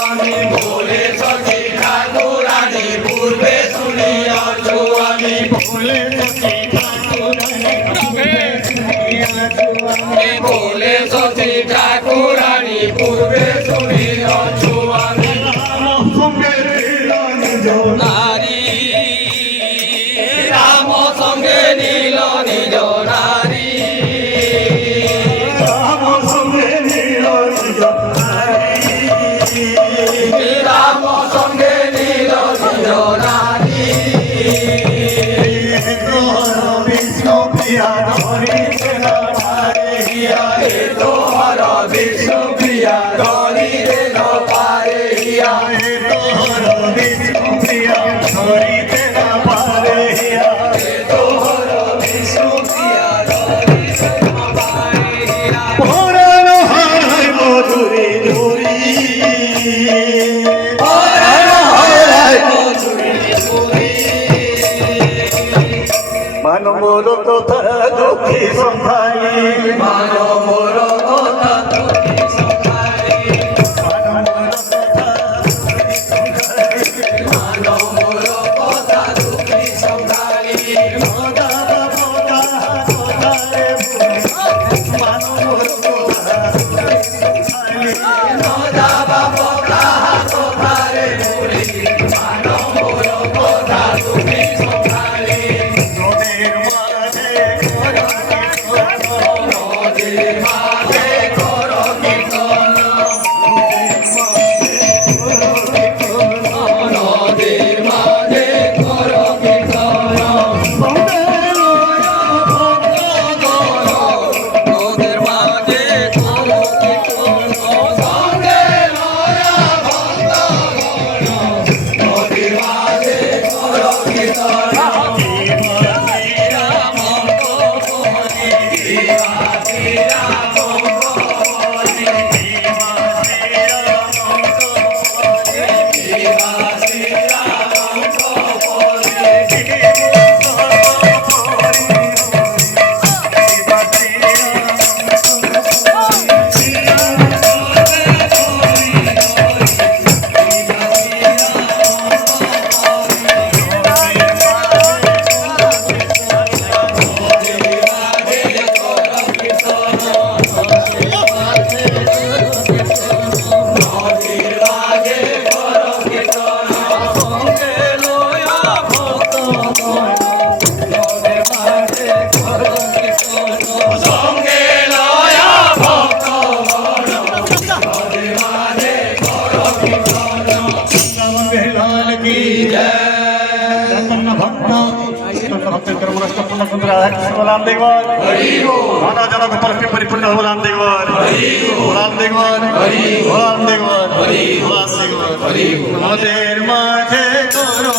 আমি ভোলে সখী ঠাকুরানী পূর্বে শুনিয়াছো আমি ভোলে সখী ঠাকুরানী ভোলে সখী ঠাকুরানী পূর্বে শুনিয়াছো আমি নারী রাম সঙ্গে নীল নিজ নারী রাম সঙ্গে নীল নিজ রাম সঙ্গে নীল নিজ নারী বিষ্ণু প্রিয়া ধরিতে নারিয়া হে তোহর বিষ্ণু প্রিয়া ধরিতে ন পারে হিয়া হে তোহর বিষ্ণু প্রিয়া ধরিতে ন পারে হিয়া হে তোহর বিষ্ণু প্রিয়া ধরিতে ন পারে হিয়া পুরাণ হারায় মধুরী ধুরী পুরাণ হারায় মধুরী ধুরী মানো মোর কথা দুঃখী সন্ধানী মানো মোর কথা দুঃখী সন্ধানী মানো মোর কথা দুঃখী সন্ধানী परिपूर्ण भगवान देवर भगवान देवर भगवान देवर আমাদের মাঝে করো